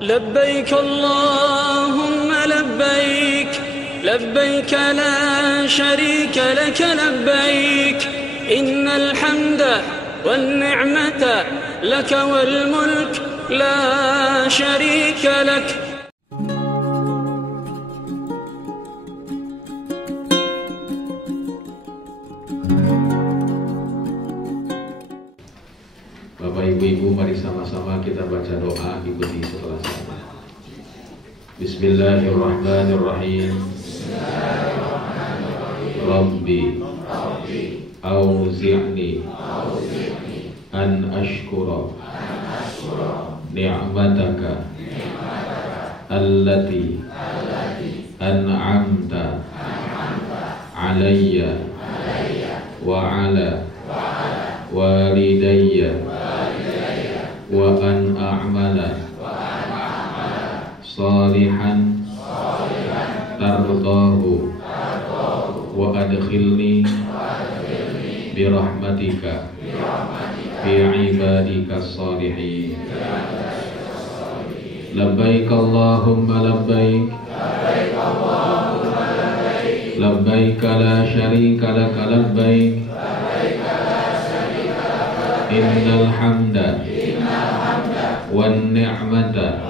لبيك اللهم لبيك لبيك لا شريك لك لبيك إن الحمد والنعمة لك والملك لا شريك لك. Bapak Ibu, mari sama-sama kita baca doa, ikuti setelah saya. Bismillahirrahmanirrahim. Rabbi auzi'ni an ashkura ni'mataka allati an'amta alayya wa ala walidayya wa an a'mala salihan tardahu wa adkhilni birahmatika fi ibadika salihin. Labbaik Allahumma labbaik labbaik la syarika laka labbaik innal hamda wan ni'mata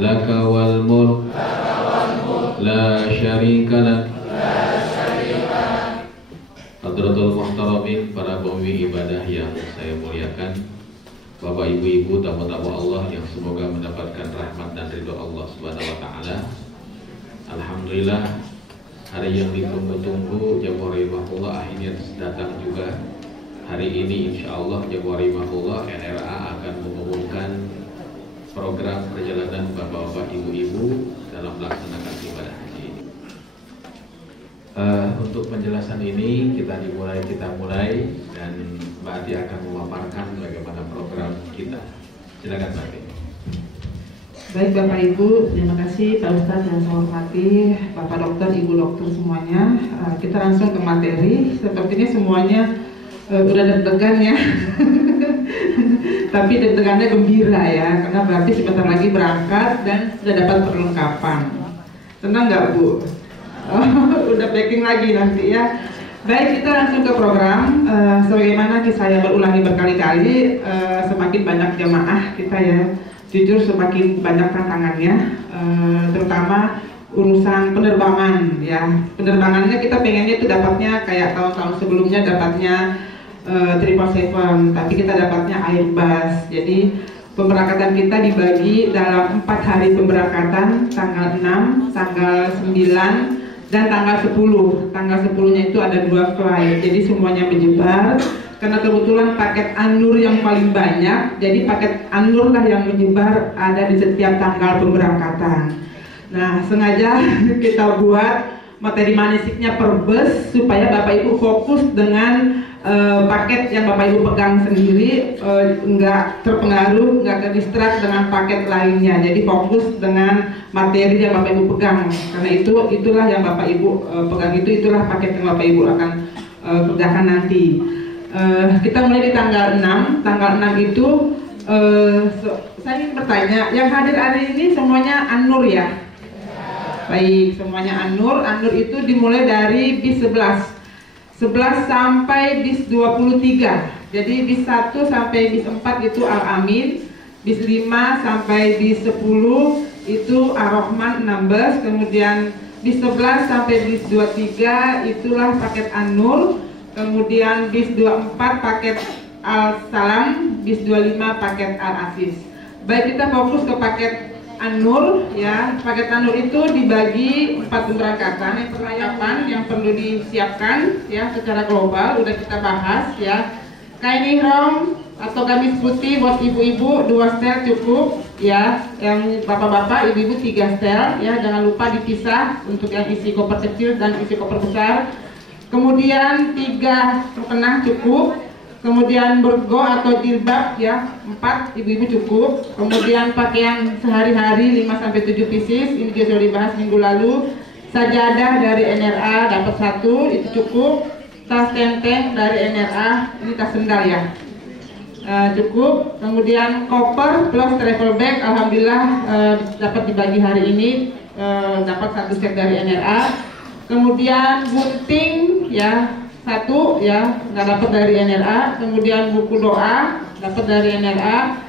laka wal mulk la syarika lak. Hadratul muhtaramin, para pemimpin ibadah yang saya muliakan, Bapak Ibu, tamu-tamu Allah yang semoga mendapatkan rahmat dan ridho Allah Subhanahu wa taala. Alhamdulillah, hari yang ditunggu-tunggu Jamuah Rahimahullah akhirnya datang juga. Hari ini insya Allah Jamuah Rahimahullah NRA akan mengumumkan program perjalanan bapak-bapak, ibu-ibu dalam melaksanakan ibadah haji ini. Untuk penjelasan ini kita mulai dan Mbak Ati akan memaparkan bagaimana program kita. Silakan Mbak Ati. Baik Bapak Ibu, terima kasih Pak Ustadz yang saya hormati, Bapak Dokter, Ibu Dokter semuanya. Kita langsung ke materi. Sepertinya semuanya udah deg-degan ya. Tapi deg-degannya gembira ya, karena berarti sebentar lagi berangkat dan sudah dapat perlengkapan. Tenang nggak Bu? Udah packing lagi nanti ya. Baik, kita langsung ke program. Sebagaimana saya berulangi berkali-kali, semakin banyak jamaah kita ya, jujur semakin banyak tantangannya, terutama urusan penerbangan ya. Penerbangannya kita pengennya itu dapatnya kayak tahun-tahun sebelumnya dapatnya 777, tapi kita dapatnya Airbus. Jadi pemberangkatan kita dibagi dalam 4 hari pemberangkatan, tanggal 6, tanggal 9 dan tanggal 10. Tanggal 10-nya itu ada 2 flight, jadi semuanya menyebar. Karena kebetulan paket An-Nur yang paling banyak, jadi paket An-Nur lah yang menyebar ada di setiap tanggal pemberangkatan. Nah, sengaja kita buat materi manasiknya per bus supaya Bapak Ibu fokus dengan paket yang Bapak Ibu pegang sendiri, nggak terpengaruh, nggak ke-distract dengan paket lainnya. Jadi fokus dengan materi yang Bapak Ibu pegang, karena itulah yang Bapak Ibu pegang, itulah paket yang Bapak Ibu akan kerjakan nanti. Kita mulai di tanggal 6. Tanggal 6 itu saya ingin bertanya, yang hadir hari ini semuanya An-Nur ya? Baik, semuanya An-Nur. An-Nur itu dimulai dari bis 11 sampai bis 23. Jadi bis 1 sampai bis 4 itu Al-Amin, bis 5 sampai bis 10 itu Ar-Rahman 16, kemudian bis 11 sampai bis 23 itulah paket An-Nur, kemudian bis 24 paket Al-Salam, bis 25 paket Al-Aziz. Baik, kita fokus ke paket An-Nur ya. Paket An-Nur itu dibagi 4 pemberangkatan. Perlengkapan yang perlu disiapkan ya secara global udah kita bahas ya. Kain ihram atau gamis putih buat ibu-ibu 2 setel cukup ya. Yang bapak-bapak, ibu-ibu 3 setel ya. Jangan lupa dipisah untuk yang isi koper kecil dan isi koper besar. Kemudian 3 terkenang cukup. Kemudian bergo atau jilbab ya 4, ibu-ibu cukup. Kemudian pakaian sehari-hari 5-7 pieces, ini juga sudah dibahas minggu lalu. Sajadah dari NRA dapat 1, itu cukup. Tas tenteng dari NRA, ini tas sendal ya. cukup. Kemudian koper plus travel bag, alhamdulillah dapat dibagi hari ini, dapat 1 set dari NRA. Kemudian gunting ya 1 ya, nggak dapat dari NRA. Kemudian buku doa dapat dari NRA.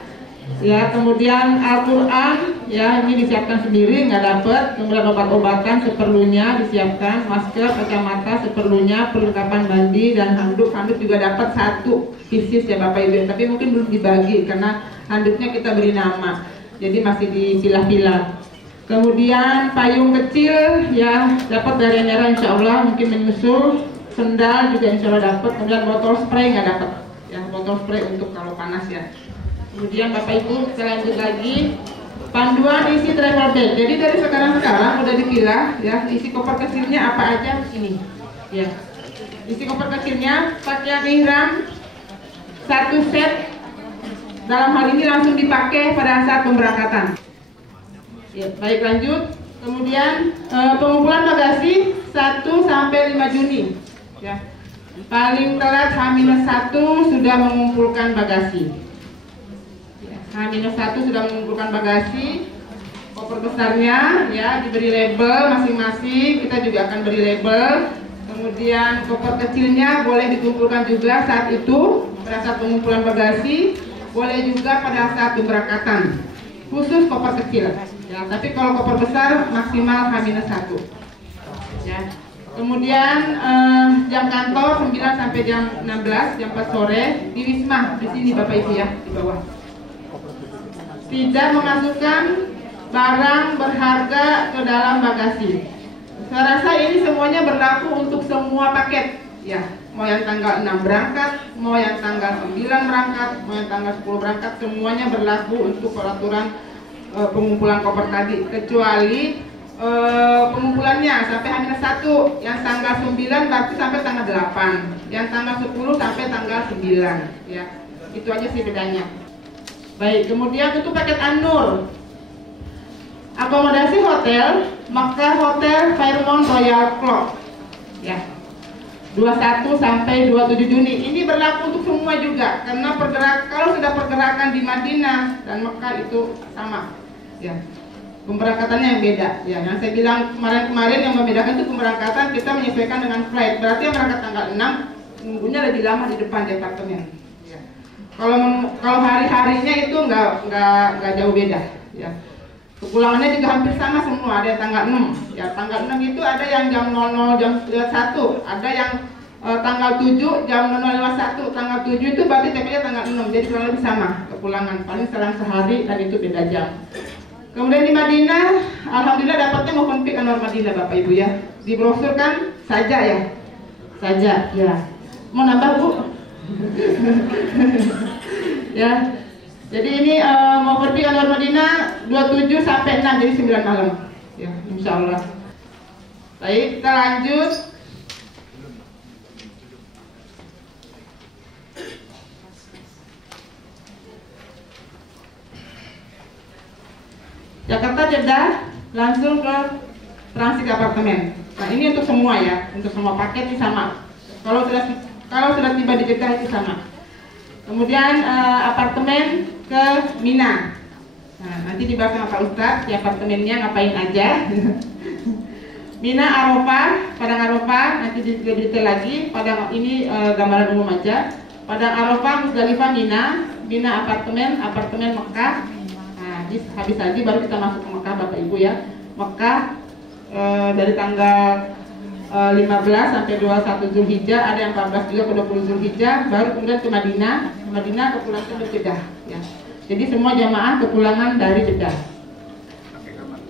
Ya, kemudian Al-Quran ya, ini disiapkan sendiri, nggak dapat. Kemudian obat-obatan seperlunya disiapkan, masker, kacamata seperlunya, perlengkapan mandi dan handuk. Handuk juga dapat 1 pieces ya Bapak Ibu, tapi mungkin belum dibagi karena handuknya kita beri nama, jadi masih dipilah-pilah. Kemudian payung kecil ya dapat dari NRA insya Allah, mungkin menyusul. Sendal juga insya Allah dapat. Kemudian botol spray nggak dapat ya, botol spray untuk kalau panas ya. Kemudian Bapak Ibu kita lanjut lagi, panduan isi travel bag. Jadi dari sekarang udah dipilah ya, isi koper kecilnya apa aja ini ya. Isi koper kecilnya pakaian ihram 1 set, dalam hal ini langsung dipakai pada saat pemberangkatan ya. Baik, lanjut. Kemudian pengumpulan bagasi 1 sampai 5 Juni ya. Paling telat H-1 sudah mengumpulkan bagasi. H-1 sudah mengumpulkan bagasi, koper besarnya ya diberi label masing-masing, kita juga akan beri label. Kemudian koper kecilnya boleh dikumpulkan juga saat itu pada saat pengumpulan bagasi, boleh juga pada saat pemberangkatan, khusus koper kecil ya. Tapi kalau koper besar maksimal H-1 ya. Kemudian jam kantor 9 sampai jam 16, jam 4 sore di Wisma di sini Bapak Ibu ya, di bawah. Tidak memasukkan barang berharga ke dalam bagasi. Saya rasa ini semuanya berlaku untuk semua paket ya. Mau yang tanggal 6 berangkat, mau yang tanggal 9 berangkat, mau yang tanggal 10 berangkat, semuanya berlaku untuk peraturan pengumpulan koper tadi, kecuali pengumpulannya sampai H-1, yang tanggal 9 berarti sampai tanggal 8, yang tanggal 10 sampai tanggal 9 ya. Itu aja sih bedanya. Baik, kemudian untuk paket An-Nur, akomodasi hotel Makkah Hotel Fairmont Royal Club ya, 21 sampai 27 Juni. Ini berlaku untuk semua juga, karena kalau sudah pergerakan di Madinah dan Mekah itu sama ya. Pemberangkatannya yang beda ya. Yang saya bilang kemarin yang membedakan itu pemberangkatan kita menyesuaikan dengan flight. Berarti yang berangkat tanggal 6 nunggunya lebih lama di depan di apartemen. Kalau hari-harinya itu nggak jauh beda ya. Kepulangannya juga hampir sama semua, ada yang tanggal 6 ya. Tanggal 6 itu ada yang jam 00 jam 1, ada yang tanggal 7 jam 00.51. Tanggal 7 itu berarti TP-nya tanggal 6, jadi kurang lebih sama kepulangan, paling selang sehari dan itu beda jam. Kemudian di Madinah, alhamdulillah dapatnya mau konfig Anwar Madinah Bapak Ibu ya. Di brosur kan saja ya, saja ya. Mau nambah Bu? Ya, jadi ini mau pergi Anwar Madinah 27 sampai 6, jadi 9 malam ya, insya Allah. Baik, kita lanjut. Jakarta Jeddah langsung ke transit apartemen. Nah ini untuk semua ya, untuk semua paket ini sama. Kalau sudah tiba di Jeddah itu sama. Kemudian apartemen ke Mina. Nah, nanti dibahas sama Pak Ustadz di apartemennya ngapain aja. Mina Arafah, Padang Arafah, nanti detail lagi. Padang ini gambaran umum aja. Padang Arafah, Musdalifah, Mina apartemen Mekah. Nah, habis lagi baru kita masuk ke Mekah Bapak Ibu ya. Mekah dari tanggal 15 sampai 21 Zulhijjah, ada yang 14 juga ke 20 Zulhijjah, baru kemudian ke Madinah kepulangan ke Jeddah ya. Jadi semua jamaah kepulangan dari Jeddah.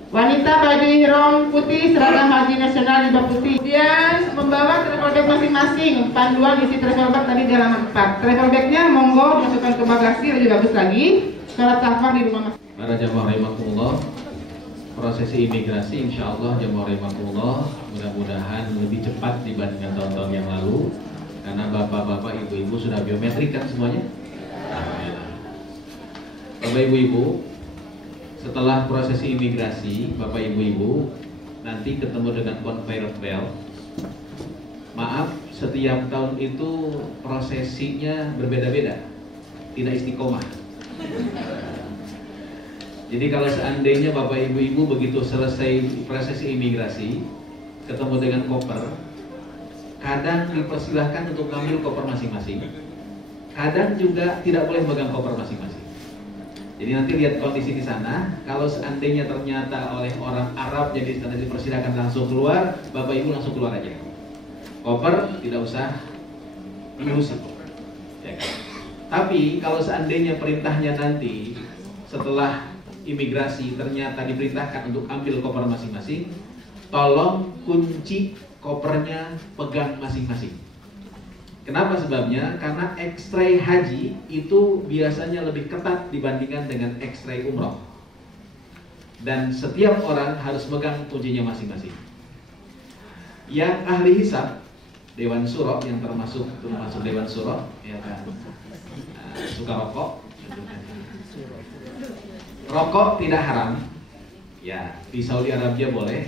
Wanita baju ihram putih, seragam haji nasional jubah putih. Kemudian membawa travel bag masing-masing. Panduan isi travel bag tadi di halaman 4. Travel bagnya monggo dimasukkan ke bagasi, lebih bagus lagi. Sholat safar di rumah masing-masing. Para jamaah rahimakumullah, prosesi imigrasi insya Allah jamaah rahimakumullah mudah-mudahan lebih cepat dibandingkan tahun-tahun yang lalu, karena bapak-bapak, ibu-ibu sudah biometrik kan semuanya. Alhamdulillah. Bapak ibu-ibu, setelah prosesi imigrasi, bapak ibu-ibu nanti ketemu dengan conveyor belt. Maaf, setiap tahun itu prosesinya berbeda-beda. tidak istiqomah. Jadi kalau seandainya Bapak Ibu begitu selesai prosesi imigrasi, ketemu dengan koper, kadang dipersilahkan untuk ngambil koper masing-masing, kadang juga tidak boleh megang koper masing-masing. Jadi nanti lihat kondisi di sana. Kalau seandainya ternyata oleh orang Arab jadi sana dipersilahkan langsung keluar, Bapak Ibu langsung keluar aja. Koper tidak usah diusik. Ya kan? Tapi kalau seandainya perintahnya nanti setelah imigrasi ternyata diperintahkan untuk ambil koper masing-masing, tolong kunci kopernya pegang masing-masing. Kenapa sebabnya? Karena X-ray haji itu biasanya lebih ketat dibandingkan dengan X-ray umroh. Dan setiap orang harus megang kuncinya masing-masing. Yang ahli hisab, Dewan Suro yang termasuk Dewan Suro, ya kan, suka rokok. Rokok tidak haram, ya di Saudi Arabia boleh.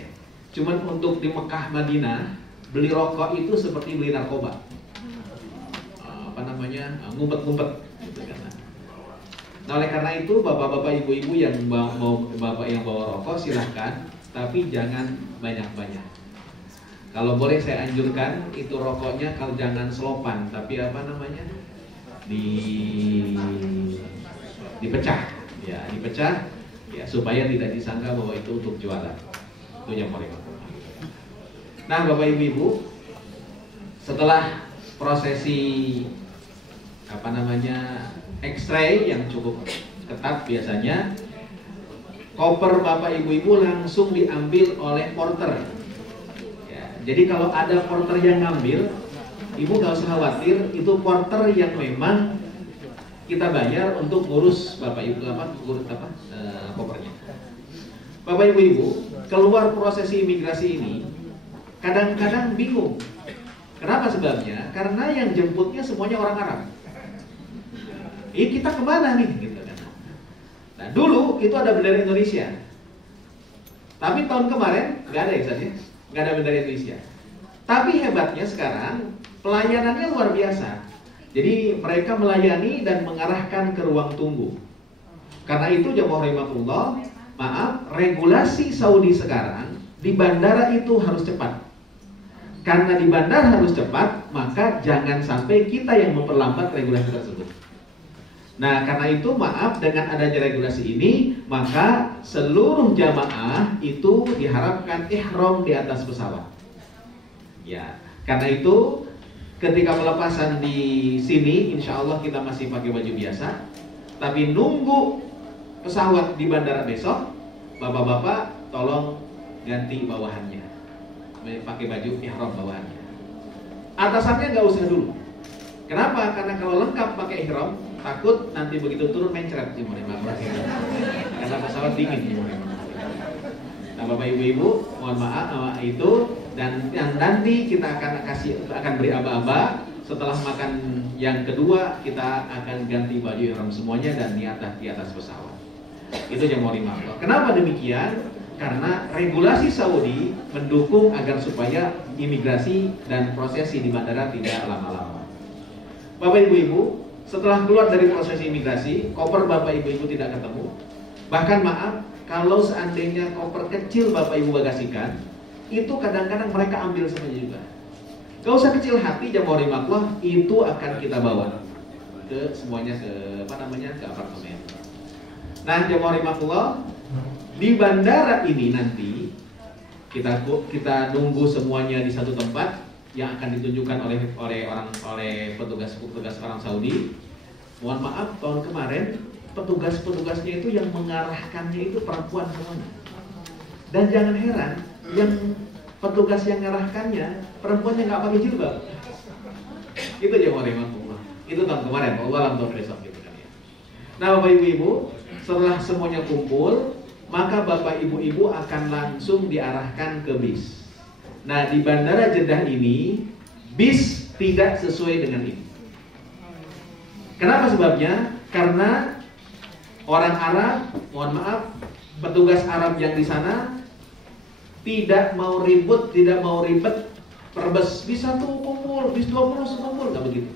Cuman untuk di Mekah Madinah beli rokok itu seperti beli narkoba. Ngumpet-ngumpet gitu kan. Nah, oleh karena itu bapak-bapak ibu-ibu yang bawa rokok silahkan, tapi jangan banyak-banyak. Kalau boleh saya anjurkan itu rokoknya kalau jangan selopan, tapi dipecah, ya supaya tidak disangka bahwa itu untuk jualan. Itu yang paling penting. Nah, bapak ibu-ibu, setelah prosesi X-ray yang cukup ketat biasanya, koper bapak ibu-ibu langsung diambil oleh porter. Ya, jadi kalau ada porter yang ngambil, ibu gak usah khawatir, itu porter yang memang kita bayar untuk ngurus bapak ibu kopernya. Bapak ibu-ibu keluar prosesi imigrasi ini kadang-kadang bingung. Kenapa sebabnya? Karena yang jemputnya semuanya orang Arab. Kita kemana nih? Gitu kan. Nah, dulu itu ada bendera Indonesia. Tapi tahun kemarin nggak ada ya, nggak ada bendera Indonesia. Tapi hebatnya sekarang pelayanannya luar biasa. Jadi mereka melayani dan mengarahkan ke ruang tunggu. Karena itu jamaah rahimakumullah, maaf, regulasi Saudi sekarang di bandara itu harus cepat. Karena di bandara harus cepat, maka jangan sampai kita yang memperlambat regulasi tersebut. Nah, karena itu maaf, dengan adanya regulasi ini, maka seluruh jamaah itu diharapkan ihram di atas pesawat. Ya, karena itu ketika pelepasan di sini, insya Allah kita masih pakai baju biasa. Tapi nunggu pesawat di bandara besok, bapak-bapak tolong ganti bawahannya, pakai baju ihram bawahannya. Atasannya nggak usah dulu. Kenapa? Karena kalau lengkap pakai ihram, takut nanti begitu turun mencret karena pesawat dingin. Nah, bapak ibu-ibu, mohon maaf itu, dan nanti kita akan beri aba-aba. Setelah makan yang kedua, kita akan ganti baju ihram semuanya dan di atas pesawat. Itu yang mau dimaklum. Kenapa demikian? Karena regulasi Saudi mendukung agar supaya imigrasi dan prosesi di bandara tidak lama-lama. Bapak ibu-ibu, setelah keluar dari proses imigrasi, koper bapak ibu-ibu tidak ketemu. Bahkan maaf, kalau seandainya koper kecil bapak ibu bagasikan, itu kadang-kadang mereka ambil semuanya juga. Gak usah kecil hati, jamaah rahimakumullah, itu akan kita bawa ke semuanya ke apartemen. Nah, jamaah rahimakumullah, di bandara ini nanti kita nunggu semuanya di satu tempat yang akan ditunjukkan oleh petugas orang Saudi. Mohon maaf, tahun kemarin petugasnya itu yang mengarahkannya itu perempuan semuanya. Dan jangan heran, yang petugas yang mengarahkannya perempuan yang nggak pakai jilbab. Itu yang warahmatullah. Itu tahun kemarin, Allah alam tahun besok gitu kan ya. Nah, bapak ibu-ibu, setelah semuanya kumpul, maka bapak ibu-ibu akan langsung diarahkan ke bis. Nah, di Bandara Jeddah ini bis tidak sesuai dengan ini. Kenapa sebabnya? Karena orang Arab, mohon maaf, petugas Arab yang di sana tidak mau ribet per bus. Bis 1 kumpul, bis 20 kumpul, nggak begitu.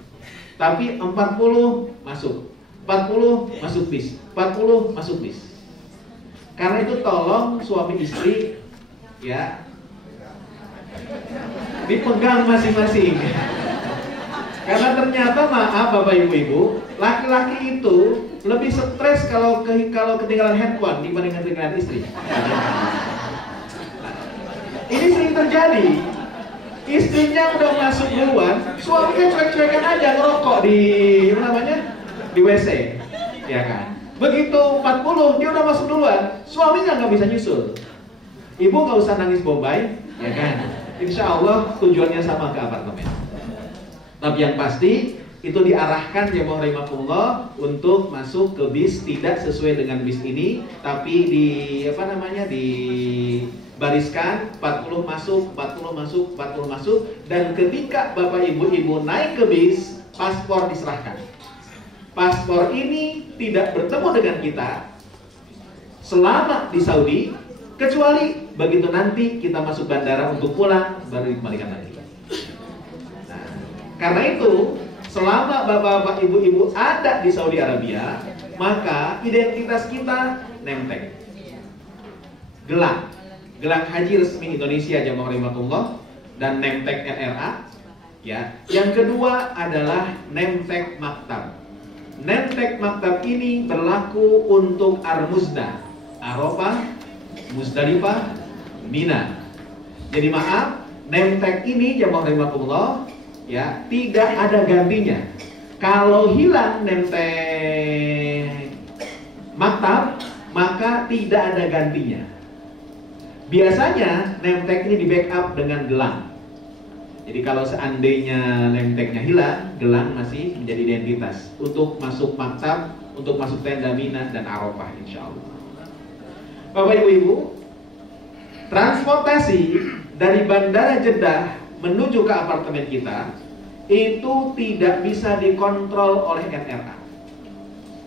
Tapi 40 masuk, 40 masuk bis, 40 masuk bis. Karena itu tolong suami istri ya dipegang masing-masing. Karena ternyata maaf Bapak Ibu, laki-laki itu lebih stres kalau ketinggalan handphone dibandingkan ketinggalan istri. Ini sering terjadi. Istrinya udah masuk duluan, suaminya cuek-cuekan aja ngerokok di WC, ya kan? Begitu 40 dia udah masuk duluan, suaminya nggak bisa nyusul. Ibu nggak usah nangis bombay, ya kan? Insya Allah tujuannya sama ke apartemen. Tapi yang pasti itu diarahkan jemaah rahimakumullah untuk masuk ke bis tidak sesuai dengan bis ini, tapi dibariskan 40 masuk, 40 masuk, 40 masuk, dan ketika Bapak Ibu naik ke bis, paspor diserahkan. Paspor ini tidak bertemu dengan kita selama di Saudi, kecuali begitu nanti kita masuk bandara untuk pulang baru dikembalikan lagi. Nah, karena itu selama bapak-bapak ibu-ibu ada di Saudi Arabia, maka identitas kita name tag, gelang haji resmi Indonesia jamaah rahimakumullah, dan name tag NRA. Ya, yang kedua adalah name tag maktab. Name tag maktab ini berlaku untuk Ar-Muzdah, Arafah, Musdalifah, Mina. Jadi maaf, name tag ini jamaah rahimakumullah ya tidak ada gantinya. Kalau hilang name tag maktab, maka tidak ada gantinya. Biasanya name tag ini di backup dengan gelang. Jadi kalau seandainya name tagnya hilang, gelang masih menjadi identitas untuk masuk maktab, untuk masuk tenda Mina dan Arafah insya Allah. Bapak Ibu, transportasi dari Bandara Jeddah menuju ke apartemen kita itu tidak bisa dikontrol oleh NRA.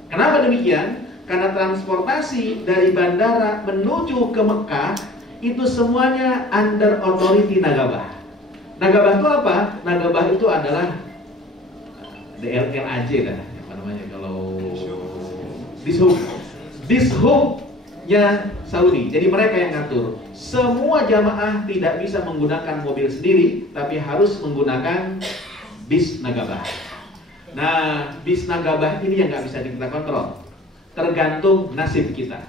Kenapa demikian? Karena transportasi dari bandara menuju ke Mekah itu semuanya under authority Nagabah. Nagabah itu apa? Nagabah itu adalah DLLAJ dah, apa namanya kalau Dishub-nya Saudi. Jadi mereka yang ngatur. Semua jamaah tidak bisa menggunakan mobil sendiri, tapi harus menggunakan bis Nagabah. Nah, bis Nagabah ini yang nggak bisa kita kontrol, tergantung nasib kita.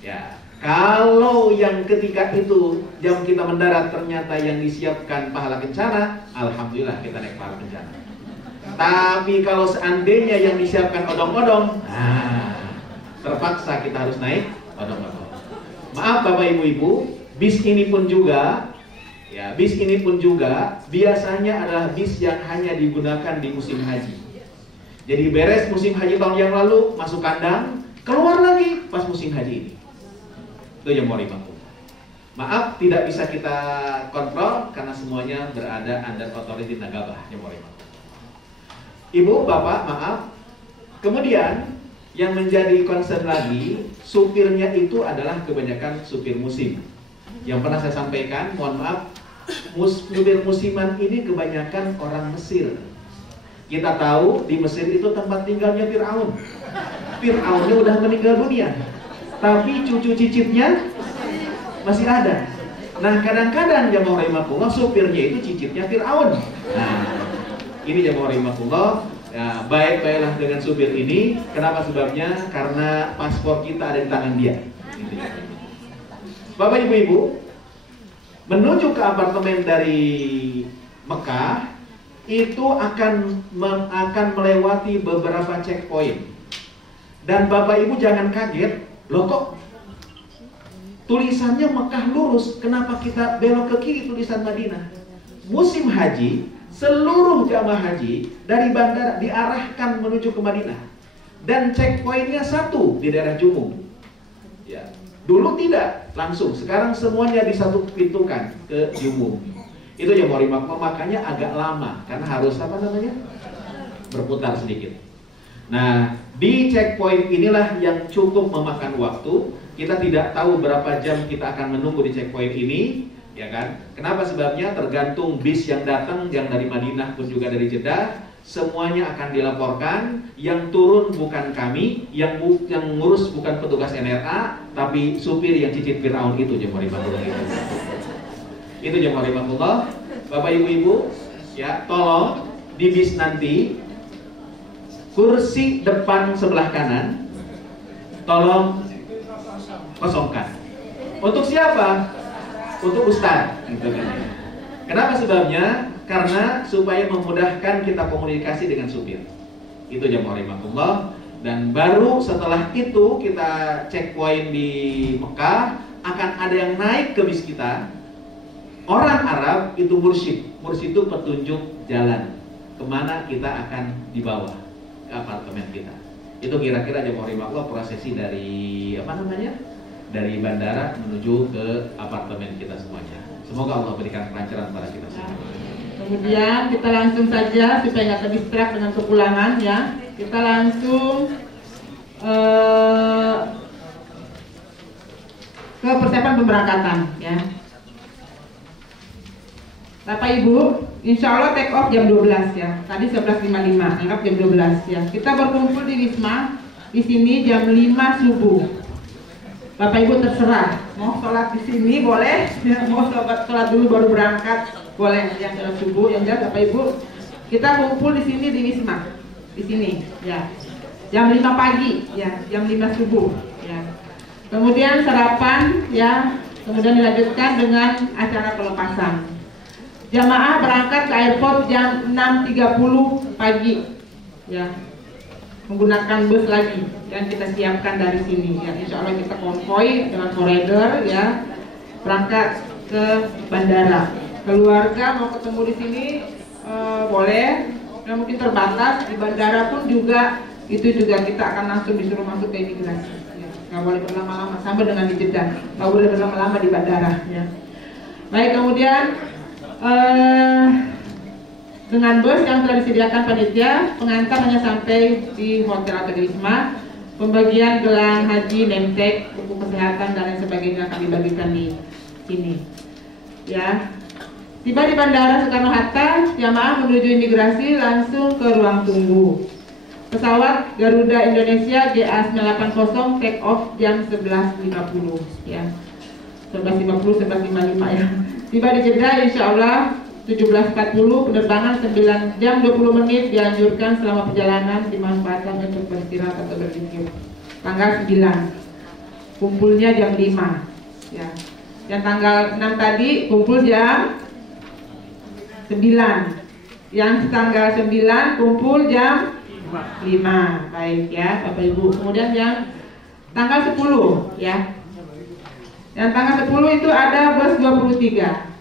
Ya, kalau yang ketika itu jam kita mendarat ternyata yang disiapkan pahala kencana, alhamdulillah kita naik pahala kencana. Tapi kalau seandainya yang disiapkan odong-odong, terpaksa kita harus naik odong-odong. Maaf Bapak Ibu, bis ini pun juga biasanya adalah bis yang hanya digunakan di musim haji. Jadi beres musim haji tahun yang lalu, masuk kandang, keluar lagi pas musim haji ini. Itu yang mau dibangun. Maaf, tidak bisa kita kontrol karena semuanya berada under authority Nagabah yang mau dibangun. Ibu, Bapak, maaf. Kemudian yang menjadi concern lagi, supirnya itu adalah kebanyakan supir musim. Yang pernah saya sampaikan, mohon maaf, supir musiman ini kebanyakan orang Mesir. Kita tahu di Mesir itu tempat tinggalnya Fir'aun. Fir'aunnya udah meninggal dunia, tapi cucu cicitnya masih ada. Nah, kadang-kadang jamaah rahimakumullah supirnya itu cicitnya Fir'aun. Nah, ini jamaah rahimakumullah, ya, baik-baiklah dengan supir ini. Kenapa sebabnya? Karena paspor kita ada di tangan dia. Bapak Ibu, menuju ke apartemen dari Mekah itu akan melewati beberapa checkpoint. Dan Bapak Ibu jangan kaget, loh kok tulisannya Mekah lurus, kenapa kita belok ke kiri tulisan Madinah? Musim haji, seluruh jamaah haji dari bandara diarahkan menuju ke Madinah. Dan checkpointnya satu di daerah Jumum. Ya, dulu tidak langsung, sekarang semuanya disatu pintukan ke Jumum. Itu yang mau makanya agak lama karena harus berputar sedikit. Nah, di checkpoint inilah yang cukup memakan waktu. Kita tidak tahu berapa jam kita akan menunggu di checkpoint ini, ya kan? Kenapa sebabnya? Tergantung bis yang datang, yang dari Madinah pun juga dari Jeddah. semuanya akan dilaporkan. Yang turun bukan kami, yang ngurus bukan petugas NRA, tapi supir yang cicit Fir'aun itu jemaah rahimahullah. Itu jemaah rahimahullah. Bapak ibu-ibu, ya tolong di bis nanti kursi depan sebelah kanan tolong kosongkan. Untuk siapa? Untuk ustaz. Gitu kan. Kenapa sebabnya? Karena supaya memudahkan kita komunikasi dengan supir. Itu jamaah rahimahullah. Dan baru setelah itu kita checkpoint di Mekah, akan ada yang naik ke bis kita. Orang Arab itu mursyid. Mursyid itu petunjuk jalan kemana kita akan dibawa ke apartemen kita. Itu kira-kira jamaah rahimahullah prosesi dari dari bandara menuju ke apartemen kita semuanya. Semoga Allah berikan kelancaran pada kita semua. Kemudian kita langsung saja supaya nggak terdistract dengan kepulangan ya. Kita langsung ke persiapan pemberangkatan ya. Bapak Ibu, insya Allah take off jam 12 ya. Tadi 11.55, anggap jam 12 ya. Kita berkumpul di Wisma di sini jam 5 subuh. Bapak Ibu terserah, mau sholat di sini boleh, ya, mau sholat dulu baru berangkat boleh, yang sholat subuh. Yang jelas Bapak Ibu, kita kumpul di sini di Wisma, di sini, ya, jam 5 pagi, ya, jam 5 subuh, ya. Kemudian sarapan, ya, kemudian dilanjutkan dengan acara pelepasan. Jamaah berangkat ke airport jam 6.30 pagi, ya, menggunakan bus lagi yang kita siapkan dari sini ya. Insya Allah kita konvoy dengan koridor ya, berangkat ke bandara. Keluarga mau ketemu di sini boleh, yang mungkin terbatas. Di bandara pun juga itu juga kita akan langsung disuruh masuk ke imigrasi ya. Nggak boleh berlama-lama, sama dengan di Jeddah, nggak boleh berlama-lama di bandara ya. Baik, kemudian dengan bus yang telah disediakan panitia, pengantar hanya sampai di hotel atau di Wisma. Pembagian gelang haji, name tag, buku kesehatan dan lain sebagainya akan dibagikan di sini. Ya, tiba di Bandara Soekarno-Hatta, jamaah menuju imigrasi langsung ke ruang tunggu. Pesawat Garuda Indonesia GA980 take off jam 11.50 ya. 11.50, 11.55 ya. Tiba di Jeddah insya Allah 17.40, penerbangan 9 jam 20 menit dianjurkan selama perjalanan dimanfaatkan untuk beristirahat atau berzikir. Tanggal 9, kumpulnya jam 5 ya. Yang tanggal 6 tadi kumpul jam 9. Yang tanggal 9 kumpul jam 5. Baik ya Bapak Ibu. Kemudian yang tanggal 10 ya. Yang tanggal 10 itu ada bus 23.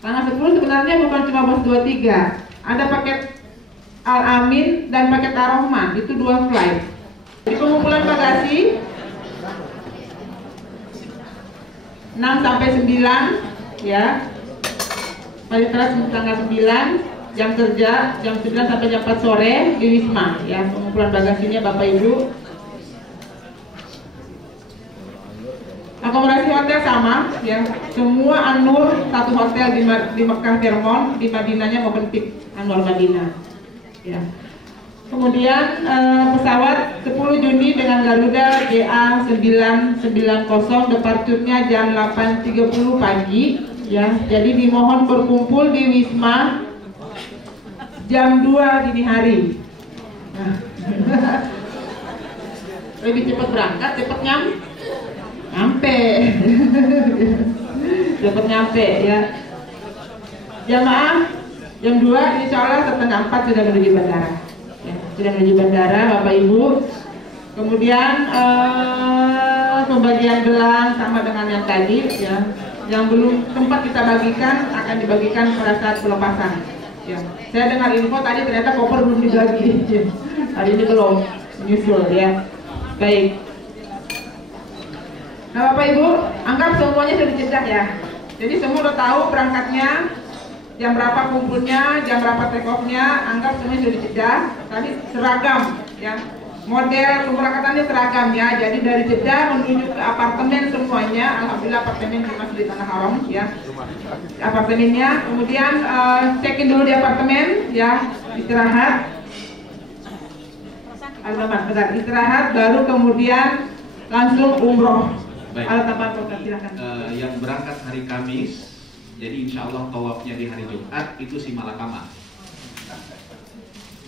Tanggal 10 sebenarnya bukan cuma bus 23, ada paket Al-Amin dan paket Ar-Rahman, itu 2 flight. Di pengumpulan bagasi 6 sampai 9 ya. Pada tanggal 9, jam kerja jam 9 sampai jam 4 sore di Wisma ya. Pengumpulan bagasinya Bapak Ibu. Akomodasi hotel sama ya, semua An-Nur satu hotel di Mekah Fairmont, di Madinahnya Open Peak An-Nur Madinah ya. Kemudian pesawat 10 Juni dengan Garuda GA990, departurnya jam 8.30 pagi ya. Jadi dimohon berkumpul di Wisma jam 2 dini hari. Nah. Lebih cepat berangkat, cepat nyampe dapat nyampe ya. Jamaah jam 2 insya Allah setengah 4 sudah menuju bandara ya, sudah menuju bandara Bapak Ibu. Kemudian pembagian gelang sama dengan yang tadi ya, yang belum sempat kita bagikan akan dibagikan pada saat pelepasan ya. Saya dengar info tadi ternyata koper belum dibagi ya. Hari ini belum menyusul ya. Baik. Nah Bapak Ibu, anggap semuanya sudah dicedah ya. Jadi semua udah tahu berangkatnya, jam berapa kumpulnya, jam berapa take off-nya, anggap semuanya sudah dicedah. Tadi seragam ya, Model keberangkatannya seragam ya. Jadi dari Jeddah menuju ke apartemen semuanya. Alhamdulillah apartemen masih di Tanah Haram ya. Apartemennya, kemudian check-in dulu di apartemen ya, istirahat. Istirahat, baru kemudian langsung umroh. Silakan. Yang berangkat hari Kamis, jadi insya Allah tawafnya di hari Jumat itu si Malakama.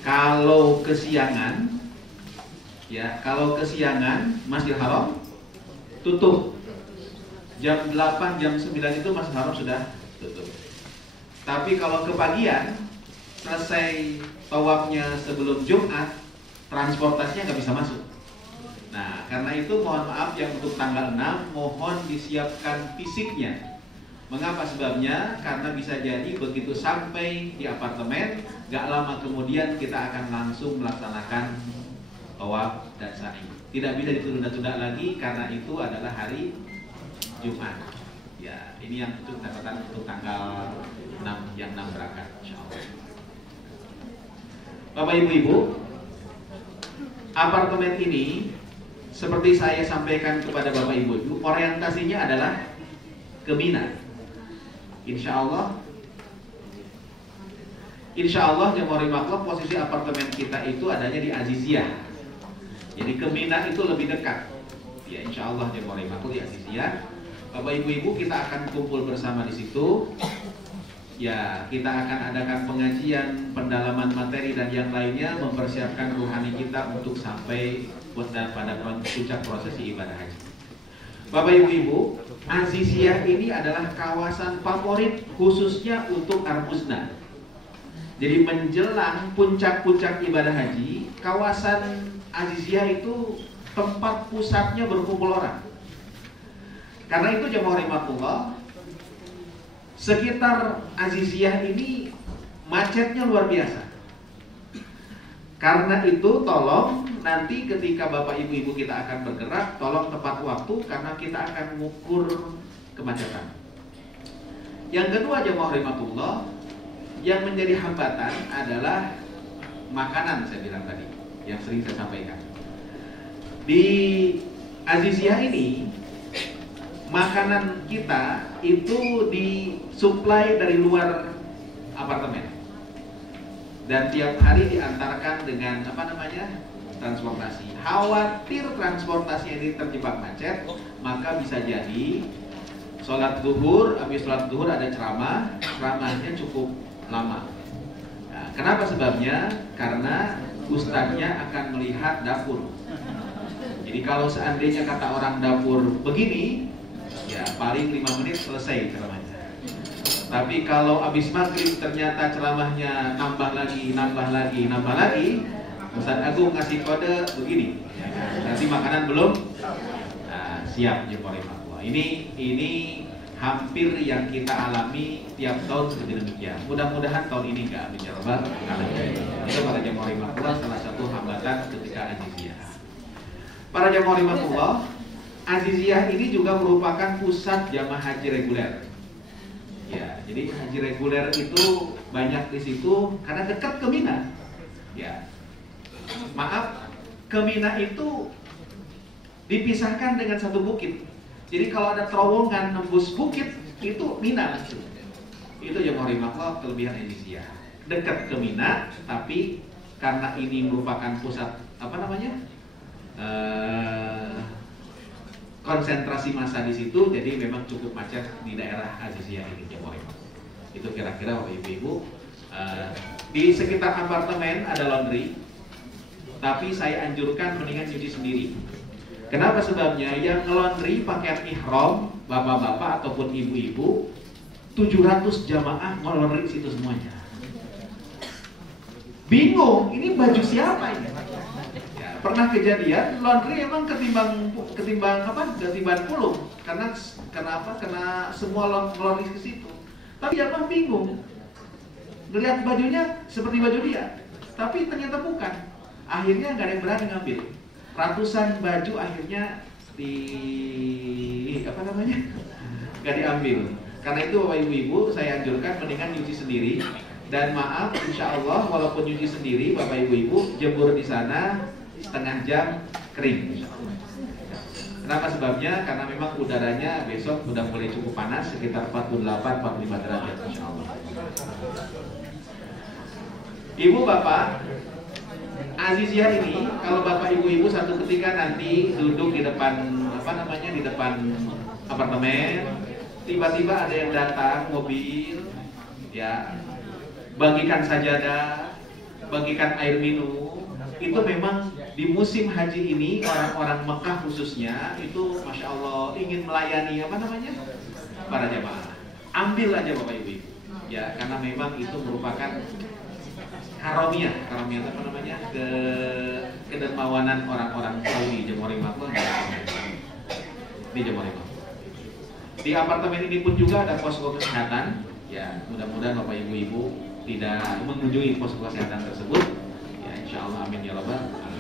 Kalau kesiangan, ya kalau kesiangan Masjidil Haram tutup. Jam 8, jam 9 itu Masjidil Haram sudah tutup. Tapi kalau kepagian, selesai tawafnya sebelum Jumat, transportasinya nggak bisa masuk. Nah, karena itu mohon maaf yang untuk tanggal 6 mohon disiapkan fisiknya. Mengapa sebabnya? Karena bisa jadi begitu sampai di apartemen, gak lama kemudian kita akan langsung melaksanakan tawaf dan sa'i. Tidak bisa ditunda-tunda lagi karena itu adalah hari Jumat. Ya, ini yang untuk catatan untuk tanggal 6 yang 6 berangkat insyaallah. Bapak Ibu-ibu, apartemen ini seperti saya sampaikan kepada Bapak Ibu, orientasinya adalah ke Mina. Insya Allah jemaah makhluk posisi apartemen kita itu adanya di Aziziyah. Jadi ke Mina itu lebih dekat. Ya insya Allah jemaah makhluk di Aziziyah. Bapak Ibu kita akan kumpul bersama di situ. Ya kita akan adakan pengajian, pendalaman materi dan yang lainnya, mempersiapkan rohani kita untuk sampai pada puncak prosesi ibadah haji. Bapak Ibu, Aziziyah ini adalah kawasan favorit khususnya untuk Arbuzna. Jadi menjelang puncak-puncak ibadah haji, kawasan Aziziyah itu tempat pusatnya berkumpul orang. Karena itu jemaah rahimakumullah, sekitar Aziziyah ini macetnya luar biasa. Karena itu tolong nanti ketika Bapak Ibu kita akan bergerak, tolong tepat waktu karena kita akan mengukur kemacetan. Yang kedua jemaah rahimakumullah, yang menjadi hambatan adalah makanan, saya bilang tadi, yang sering saya sampaikan. Di Aziziyah ini makanan kita itu disuplai dari luar apartemen. Dan tiap hari diantarkan dengan transportasi. Khawatir transportasi ini terjebak macet, maka bisa jadi sholat zuhur, habis sholat zuhur ada ceramahnya cukup lama. Nah, kenapa sebabnya? Karena ustadznya akan melihat dapur. Jadi kalau seandainya kata orang dapur begini, ya paling 5 menit selesai ceramahnya. Tapi kalau habis maghrib ternyata ceramahnya nambah lagi, Ustadz Agung ngasih kode begini, nanti makanan belum siap jemaah rahimahullah. Ini hampir yang kita alami tiap tahun seperti demikian. Mudah-mudahan tahun ini nggak menyebar. Itu para jemaah rahimahullah salah satu hambatan ketika Aziziyah. Para jemaah rahimahullah, Aziziyah ini juga merupakan pusat jamaah haji reguler. Ya, jadi haji reguler itu banyak di situ karena dekat ke Mina. Ya, maaf, ke Mina itu dipisahkan dengan satu bukit. Jadi kalau ada terowongan nembus bukit itu Mina langsung. Itu yang merupakan kelebihan Aziziyah. Dekat ke Mina, tapi karena ini merupakan pusat konsentrasi massa di situ, jadi memang cukup macet di daerah Aziziyah ini. Itu kira-kira Bapak Ibu. Di sekitar apartemen ada laundry, tapi saya anjurkan mendingan cuci sendiri. Kenapa sebabnya? Yang laundry pakaian ihram, bapak-bapak ataupun ibu-ibu, 700 jamaah nge-laundry situ semuanya. Bingung, ini baju siapa ini? Pernah kejadian laundry emang ketimbang pulung karena semua laundry ke situ. Tapi abang bingung, ngelihat bajunya seperti baju dia, tapi ternyata bukan. Akhirnya nggak ada yang berani ngambil. Ratusan baju akhirnya nggak diambil. Karena itu Bapak Ibu saya anjurkan mendingan nyuci sendiri. Dan maaf, insya Allah walaupun nyuci sendiri Bapak Ibu jemur di sana. setengah jam kering. Kenapa sebabnya? Karena memang udaranya besok udah mulai cukup panas, sekitar 48-45 derajat insya Allah. Ibu bapak Aziziyah ini, kalau bapak ibu-ibu satu ketika nanti duduk di depan di depan apartemen, tiba-tiba ada yang datang mobil, ya, bagikan sajadah, bagikan air minum. Itu memang di musim haji ini orang-orang Mekah khususnya itu masya Allah ingin melayani para jamaah. Ambil aja bapak ibu, ya, karena memang itu merupakan karunia kedermawanan orang-orang Saudi Jemorima di Jemorima. Di apartemen ini pun juga ada posko kesehatan, ya, mudah-mudahan bapak ibu-ibu tidak mengunjungi posko kesehatan tersebut, ya, insya Allah amin ya rabbal alamin.